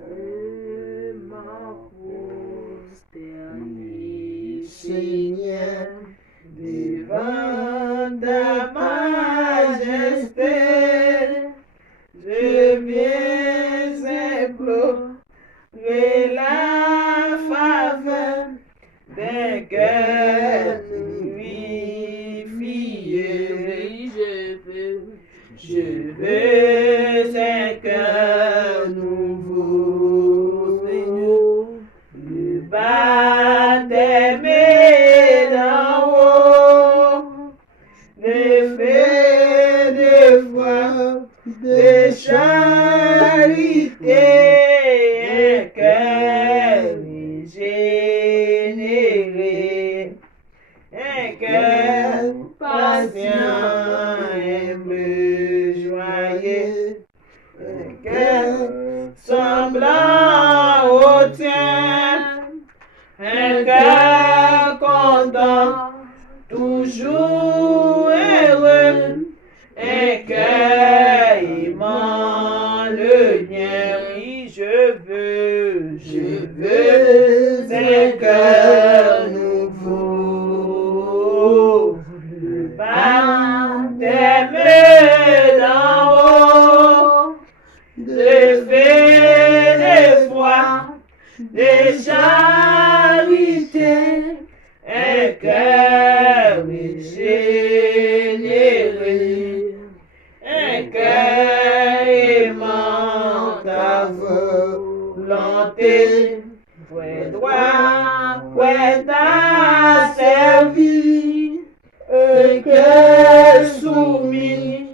et ma postérité, Seigneur, devant ta majesté, je viens implorer la faveur d'un cœur purifié. Je veux un cœur nouveau, Seigneur, le baptême d'en haut, de feu, de foi, de charité, un cœur régénéré, un cœur patient, humble, joyeux, un cœur semblant au tien, un cœur content, toujours heureux, un cœur aimant le mien. Oui, je veux un cœur nouveau, le baptême d'en haut, de feu, de foi, de charité, un cœur régénéré, un cœur aimant ta volonté, ouais droit, ouais ta servie, un cœur soumis,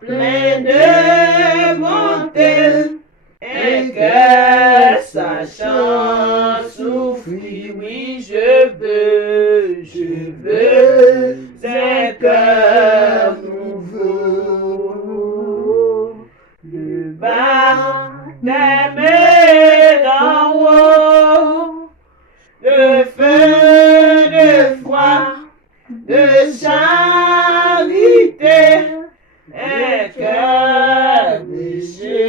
plein de bonté, un cœur sachant souffrir. Oui, je veux un cœur nouveau, le baptême d'en haut, de feu, de foi, de charité, un cœur régénéré.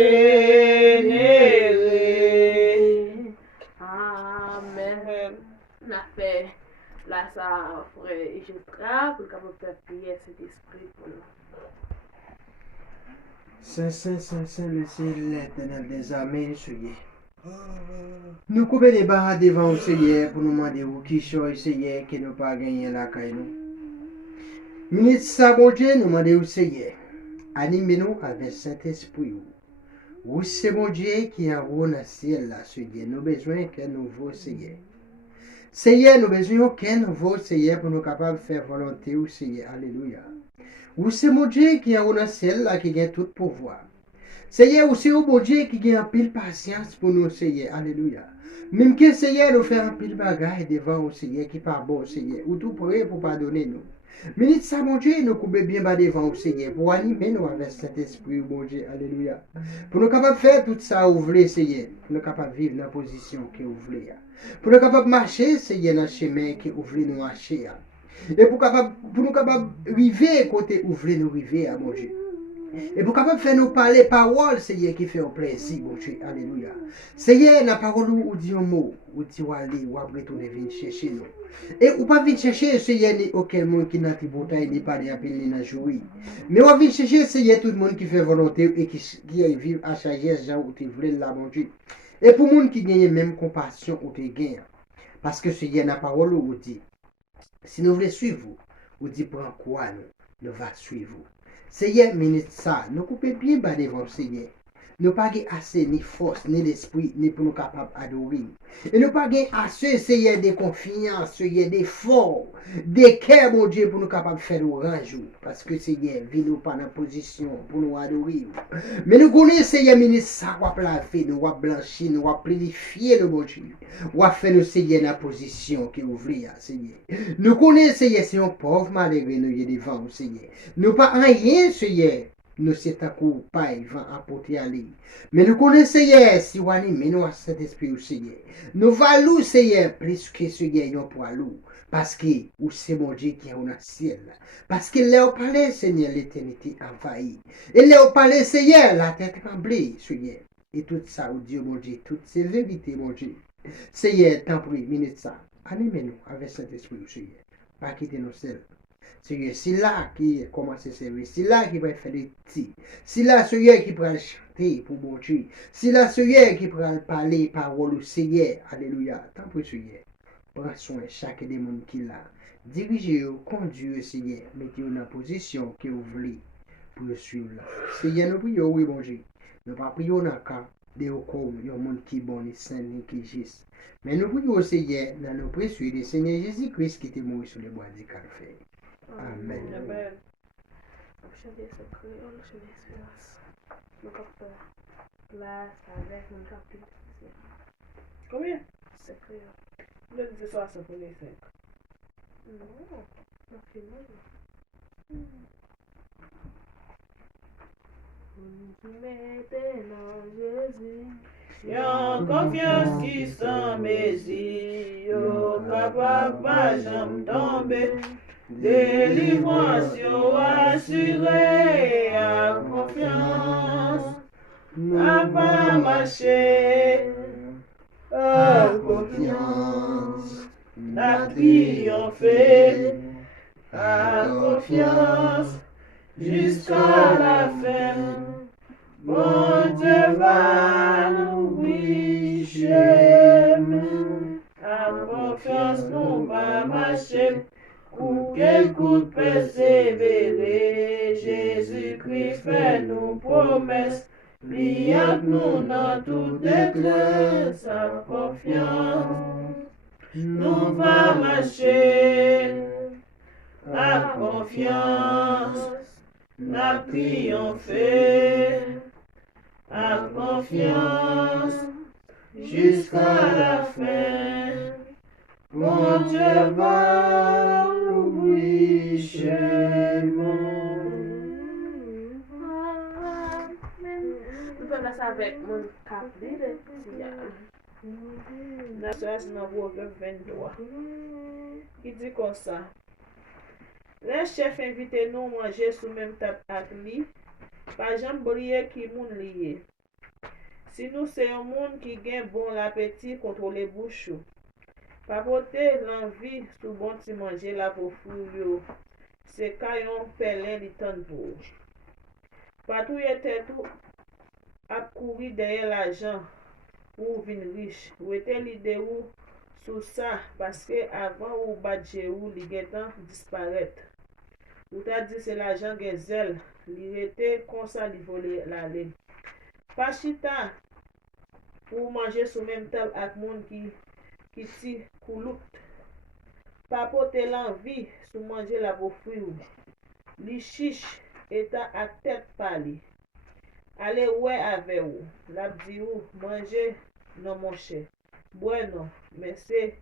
Amen. On a fait là ça, frère, et je prie pour qu'on puisse faire prier cet esprit pour nous. Saint, le Seigneur, l'éternel des armées, Seigneur. Nous coupons les barres devant le Seigneur pour nous demander où qui soit Seigneur qui nous pas gagné la caille nous. Ministre ça, bon Dieu, nous demandons au Seigneur, animez-nous avec Saint-Esprit. Vous c'est mon Dieu qui a dans le ciel là, Seigneur. Nous avons besoin qu'un nouveau Seigneur. Seigneur, nous avons besoin qu'un nouveau Seigneur pour nous capables de faire volonté au Seigneur. Alléluia. Vous c'est mon Dieu qui a dans le ciel là, qui a tout pouvoir. Seigneur, vous c'est mon Dieu qui a un pile patience pour nous, Seigneur. Alléluia. Même que Seigneur nous fait un pile bagaille devant au Seigneur qui pas bon, Seigneur. Ou tout prêt pour pardonner nous. Minute ça, mon Dieu, nous coupons bien bas devant au Seigneur pour animer nous avec cet esprit, mon Dieu. Alléluia. Pour nous capables de faire tout ça, vous voulez, Seigneur. Pour nous capables de vivre dans la position que vous voulez. Pour nous capables de marcher, Seigneur, dans le chemin que vous voulez nous marcher. Et pour nous capables de arriver côté où vous voulez nous arriver, mon Dieu. Et pour capable faire nous parler parole, Seigneur, qui fait au plaisir, mon Dieu. Alléluia. Seigneur, la parole où dit un mot, où dit ou aller, ou après tourner, venir chercher nous. Et ou pas venir chercher, Seigneur, ni aucun monde qui n'a pas bouteille, ni pas appelé n'a joué. Mais ou venir chercher, Seigneur, tout le monde qui fait volonté et qui vit à changer, gens où tu voulais là, mon Dieu. Et pour le monde qui gagne même compassion, où tu gagnes. Parce que Seigneur, la parole où dit, si nous voulons suivre vous, ou dit prends quoi nous va suivre vous. Seigneur, minute ça, nous coupons bien bas devant Seigneur. Nous pas assez ni force, ni l'esprit, ni pour nous capables d'adorer. Et nous pas assez, Seigneur, de confiance, Seigneur, d'effort, de cœur, mon Dieu, pour nous capables de faire nous ranger. Parce que, Seigneur, vie nous pas dans position pour nous adorer. Mais nous connaissons, Seigneur, minute ça, on va laver, nous va blanchir, nous va purifier le bon Dieu. On va faire nous, Seigneur, dans la position qui ouvre, Seigneur. Nous connaissons, Seigneur, c'est un pauvre malheureux, nous y devant, Seigneur. Nous pas rien, Seigneur. Nous c'est un coup pas il va apporter à lui. Mais nous connaissons Seigneur, si on anime nous à cet esprit au Seigneur. Nous valons Seigneur plus que Seigneur nous pour nous. Parce que ou c'est mon Dieu qui est au ciel. Parce qu'il est au palais Seigneur l'éternité envahie. Il est au palais Seigneur la tête tremblée Seigneur. Et tout ça, ou Dieu, mon Dieu, toutes ces vérités, mon Dieu. Seigneur, t'en prie, minute ça. Animez-nous avec Saint-Esprit, Seigneur. Pas quitter nos seuls. Seigneur, c'est là qui commence à servir. C'est là qui va faire des petits. C'est là, Seigneur, qui pourra chanter pour mon Dieu. C'est là, Seigneur, qui pourra parler parole au Seigneur. Alléluia. T'en prie, Seigneur. Prends soin de chaque démon qui l'a. Dirigez-vous, conduisez, Seigneur. Mettez-vous dans la position que vous voulez pour le suivre là. Seigneur, nous prions, oui, mon Dieu. Nous ne prions pas dans le cas de comme il y a un monde qui est bon, et saint, et qui est juste. Mais nous prions, Seigneur, dans nos précieux de Seigneur Jésus-Christ qui était mort sur le bois du Calvaire. Amen. Amen. Chanter ce créole, chanter silence. Nous captons place avec mon chapitre. Combien? C'est créole. Le 60 pour les 5. Non, non, c'est Vous mettez dans Jésus. Yon confiance qui sans mesure, yo capable pas jamais tomber. Délivrance yo assurée, à confiance, n'a pas marché, à confiance, n'a triomphé, à confiance, jusqu'à la fin. Mon Dieu va nous guider, à confiance nous va marcher. Coup quel coup de persévérer, Jésus-Christ fait nous promesses, liant nous dans toute détresse, sa confiance, nous va marcher, à confiance, n'a triomphé, à confiance, jusqu'à la fin. Mon Dieu va ouvrir chemin. Nous faisons ça avec mon cap de Dans le Proverbe 23, il dit comme ça. Les chefs invitent nous manger sous même table avec lui, pas jamais oublier qui moun lié. Si nous c'est un monde qui gagne bon appétit contre les bouchons. Pas porter l'envie sous bon ti manger la pour fouiller. C'est quand yon pelin li tan pour. Pas tout était tout à courir derrière l'argent ou vin riche. Ou était l'idée ou sous ça parce que avant ou badje ou li getan disparaître. Ou t'a dit c'est l'argent gen zèle, li était comme ça li voler l'aller. Pas chita pour manger sous même table avec monde qui ti koulout. Pas porter l'envie sous manger la pour fruit. Li chiche eta à tête pali. Allez ouais avec ou. La di ou manger non mon cher. Bueno, mais c'est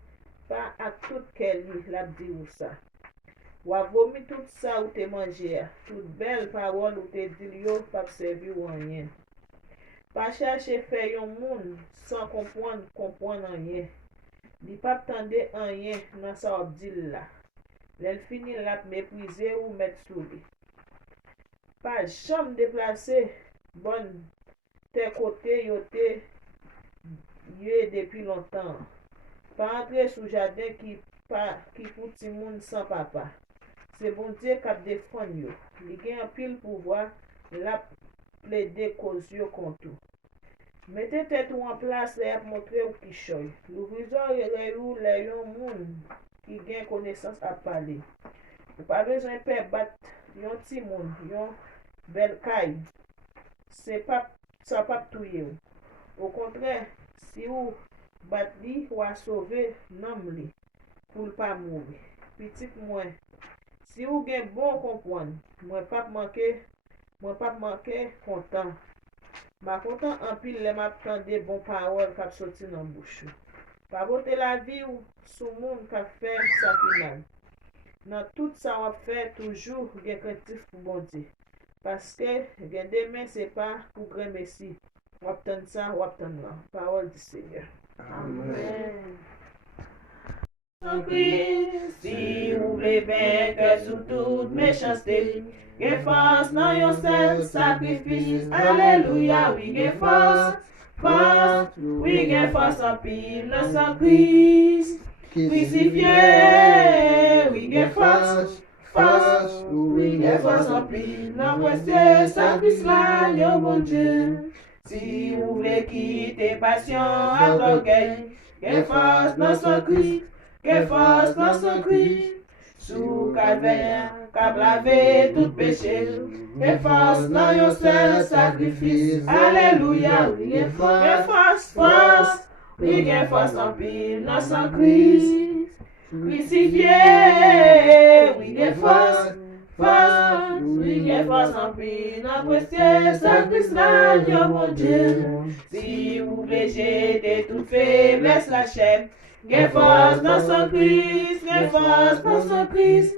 pas à tout quel la di ou ça. Ou a vomi tout ça ou te manger. Toute belle parole ou te dit yo pas servir ou rien. Pas chercher faire yon moun sans comprendre rien. Li pa tande rien dans sa obdil là. L'elle finit la mépriser ou mettre sous lui. Pas jamais déplacer bonne tes côtés yote yé depuis longtemps. Pas entrer sous jardin qui pour ti moun sans papa. C'est bon Dieu qui défend yo. Li gen pile pouvoir la plaider cause yo contre. Mettez tête en place et montrer ou qui choy. L'ouvriseur est où les yon moun qui gagne connaissance à parler. Ou pas besoin de faire battre yon ti moun, yon bel caille. C'est pas ça pas touyer. Au contraire, si ou bat li ou a sauver nom li pour pas mourir. Petit moi, si ou gen bon comprendre, moi pas manquer content. Ma content en pile les m'attendait bon parole qui sorti dans bouche. Pas voter la vie ou sous monde qui fait ça final. Dans tout ça on fait toujours gen craintif pour bon Dieu. Parce que gen demain c'est pas pour grand messie. On obtient ça, on obtient là. Parole du Seigneur. Amen. Si vous voulez vaincre sous toute méchanceté, get force dans your self sacrifice. Alléluia, oui, get force. force, oui, gain force en pile, dans son Christ. Crucifié, oui, gain force, force, oui, gain force en pile, dans prêter sacrifice là, yo bon Dieu. Si vous voulez quitter passion à l'orgueil, gain force dans son Christ, gain force dans son Christ. Sous calvaire, cap laver tout péché, gain force dans yon seul sacrifice. Alléluia, oui, gain force, force, oui, gain force en pile dans son Christ. Crucifié, oui, gain force, force, oui, gain force en pile dans précieux sacrifice là, Dieu mon Dieu. Si vous voulez jeter toute faiblesse la chair, gain force dans son Christ, gain force dans son Christ.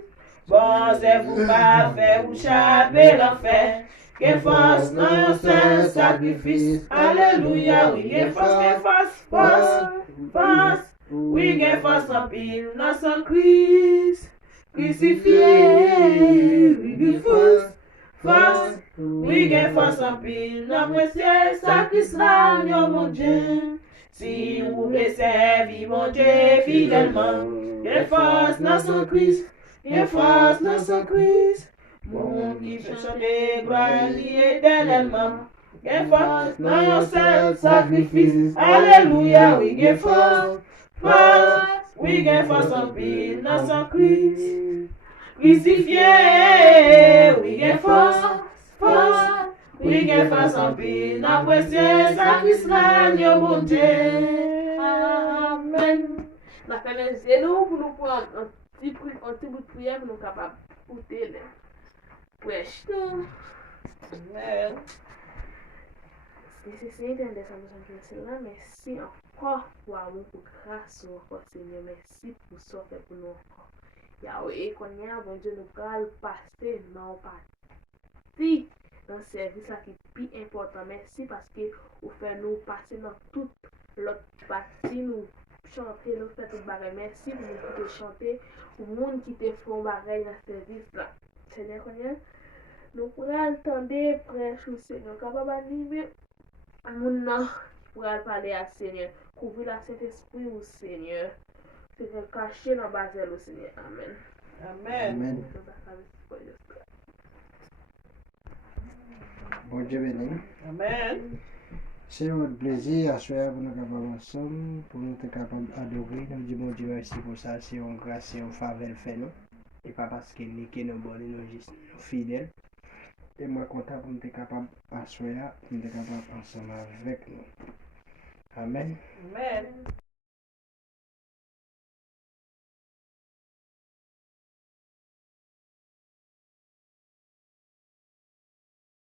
Bon, c'est vous pas faire ou chaper l'enfer. Gain force dans un seul sacrifice. Alléluia, oui, gain force, force, force. Oui, gain force en pile dans son Christ. Crucifié, oui, gain force, force. Oui, gain force en pile dans précieux sacrifice là, mon Dieu. Si vous voulez servir mon Dieu fidèlement, gain force dans son Christ, gain force dans son Christ. Mon qui peut chanter gloire éternellement, gain force dans un seul sacrifice. Alléluia, oui, gain force, force, oui, gain force en pile dans son Christ. Crucifié, oui, gain force, force. Oui, gain force en pile, dans précieux sacrifice là, mon Dieu. Amen. On a fait les yeux pour nous prendre un petit bout de prière pour nous capables d'écouter les prêches. Amen. Seigneur, Seigneur, merci encore pour amour, pour grâce, encore Seigneur, merci pour ça fait pour nous encore. Yahweh, qu'on y a, bon Dieu, nous allons passer dans partie dans le service là qui est plus important. Merci parce que vous faites nous passer dans toute l'autre partie, nous chanter, nous faire tout barré. Merci pour nous qui te chanter, pour le monde qui te font barré dans le service là. Seigneur, nous pourrons entendre prêche au Seigneur, capable d'animer mon pour parler à Seigneur, couvrir la Saint-Esprit au Seigneur, Seigneur, caché dans bas au Seigneur. Amen. Amen. Bon Dieu béni. Amen. C'est notre plaisir à soir pour nous capables ensemble, pour nous être capables d'adorer. Nous disons bon Dieu merci pour ça, c'est une grâce, c'est une faveur fait nous. Et pas parce qu'il n'est que nous bons, nous juste fidèles. Et moi content pour nous être capables à soir, pour nous être capables ensemble avec nous. Amen. Amen.